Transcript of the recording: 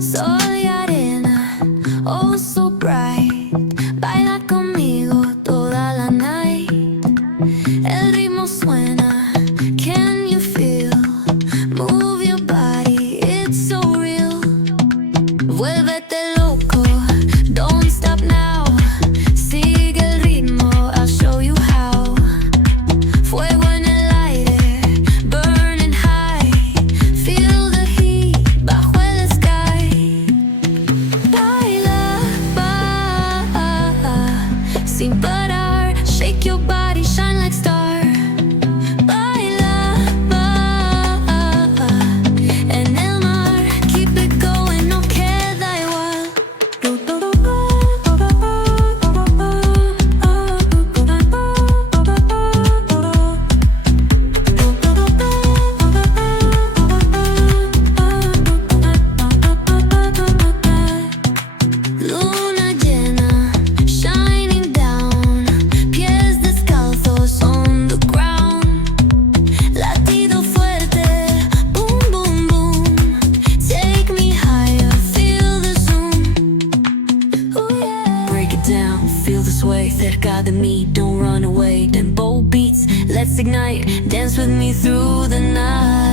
Soy arena, oh so bright. Baila conmigo toda la night. El ritmo suena, can you feel? Move your body, it's so real. Vuélvete loco, don't stop now. Sigue el ritmo, I'll show you how. Fuego en el aire, burning high. Feel the heat bajo el sky. Baila, sin parar. Shake your body, shine like star. Baila, en el mar. Keep it going, no queda igual. Luna llena, shining down. Pies descalzos on the ground. Latido fuerte, boom, boom, boom. Take me higher, feel the zoom. Ooh, yeah. Break it down, feel the sway. Cerca de mí, don't run away. Tempo beats, let's ignite. Dance with me through the night.